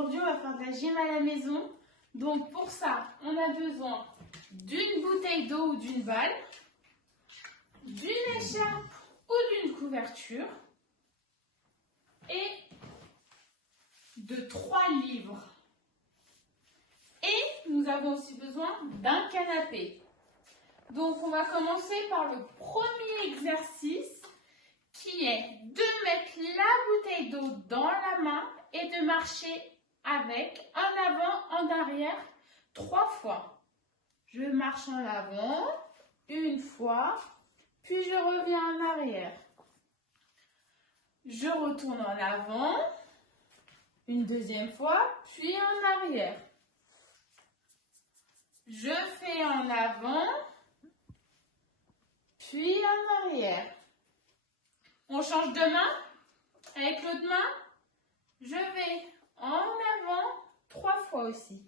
Aujourd'hui, on va faire de la gym à la maison. Donc pour ça, on a besoin d'une bouteille d'eau ou d'une balle, d'une écharpe ou d'une couverture et de 3 livres. Et nous avons aussi besoin d'un canapé. Donc on va commencer par le premier exercice qui est de mettre la bouteille d'eau dans la main et de marcher avec en avant, en arrière 3 fois. Je marche en avant une fois, puis je reviens en arrière. Je retourne en avant une deuxième fois, puis en arrière. Je fais en avant, puis en arrière. On change de main avec l'autre main. Je vais en avant 3 fois aussi,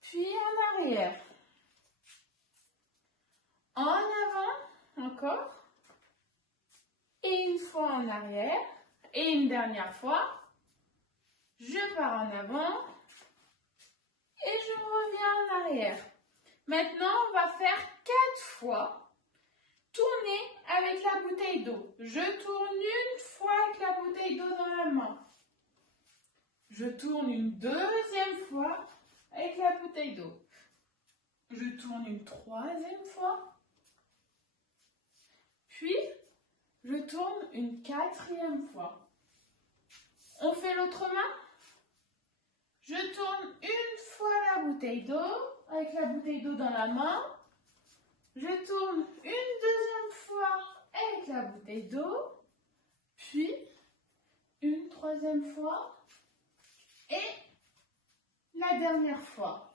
puis en arrière. En avant encore, et une fois en arrière, et une dernière fois. Je pars en avant et je reviens en arrière. Maintenant, on va faire 4 fois. Tourner avec la bouteille d'eau. Je tourne une fois avec la bouteille d'eau dans la main. Je tourne une deuxième fois avec la bouteille d'eau. Je tourne une troisième fois. Puis, je tourne une quatrième fois. On fait l'autre main. Je tourne une fois la bouteille d'eau avec la bouteille d'eau dans la main. Je tourne une deuxième fois avec la bouteille d'eau, puis une troisième fois et la dernière fois.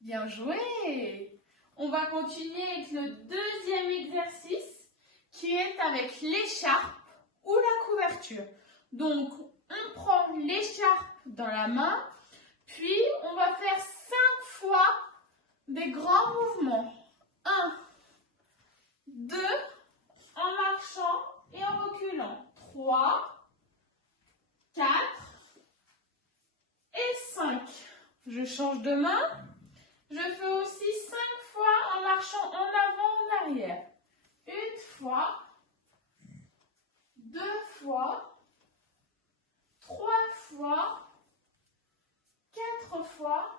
Bien joué! On va continuer avec le deuxième exercice qui est avec l'écharpe ou la couverture. Donc, on prend l'écharpe dans la main, puis on va faire 5 fois des grands mouvements. 1, 2, en marchant et en reculant. 3, 4 et 5. Je change de main. Je fais aussi 5 fois en marchant en avant, en arrière. 1 fois, 2 fois, 3 fois, 4 fois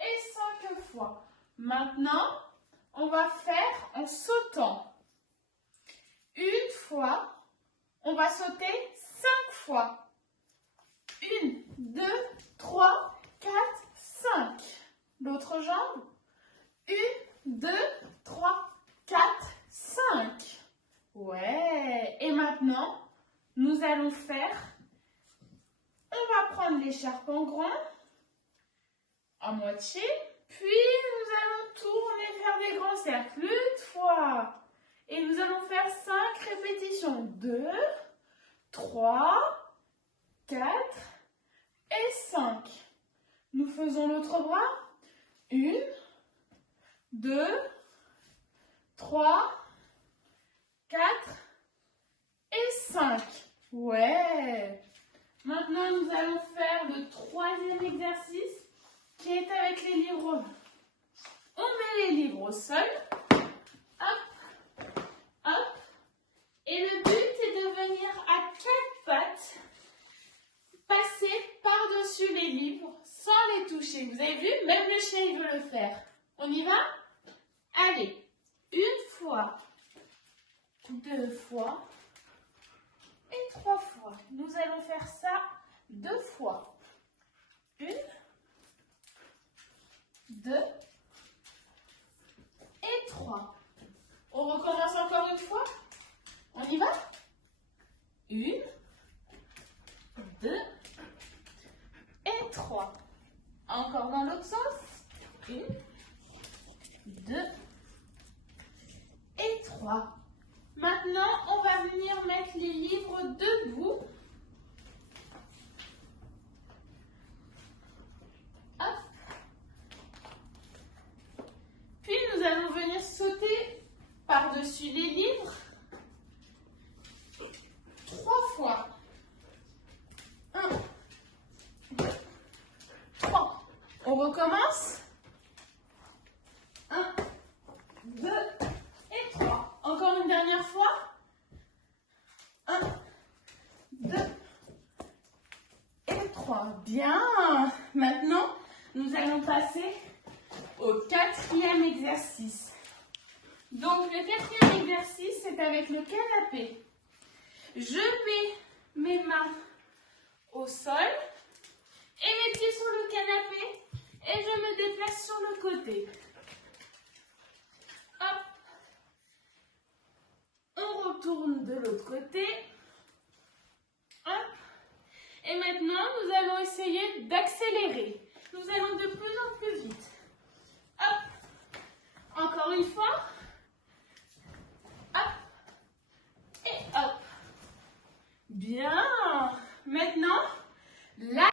et 5 fois. Maintenant, on va faire en sautant. 1 fois, on va sauter 5 fois. 1, 2, 3, 4, 5. L'autre jambe. 1, 2, 3, 4, 5. Ouais. Et maintenant, nous allons faire, on va prendre l'écharpe en grand, à moitié, puis nous allons tourner, faire des grands cercles, une fois. Et nous allons faire 5 répétitions. 2, 3, 4 et 5. Nous faisons l'autre bras. 1, 2, 3, 4 et 5. Ouais. Maintenant, nous allons faire le troisième exercice qui est avec les livres. On met les livres au sol. Hop, hop. Et le but est de venir à 4 pattes, passer par-dessus les livres sans les toucher. Vous avez vu, même le chien il veut le faire. On y va? Allez, 1 fois, 2 fois et 3 fois. Nous allons faire ça 2 fois. 1, 2 et 3. On recommence encore une fois. On y va? 1, 2 et 3. Encore dans l'autre sens. 1, 2 et 3. Maintenant, on va venir mettre les livres debout. Hop. Puis nous allons venir sauter par-dessus les livres 3 fois. recommence. 1, 2 et 3. Encore une dernière fois. 1, 2 et 3. Bien. Maintenant, nous allons passer au 4e exercice. Donc, le 4e exercice, c'est avec le canapé. Je mets mes mains au sol et mes pieds sur le canapé et je me déplace sur le côté. Hop. On retourne de l'autre côté. Hop. Et maintenant, nous allons essayer d'accélérer. Nous allons de plus en plus vite. Hop. Encore une fois. Hop. Et hop. Bien. Maintenant, là.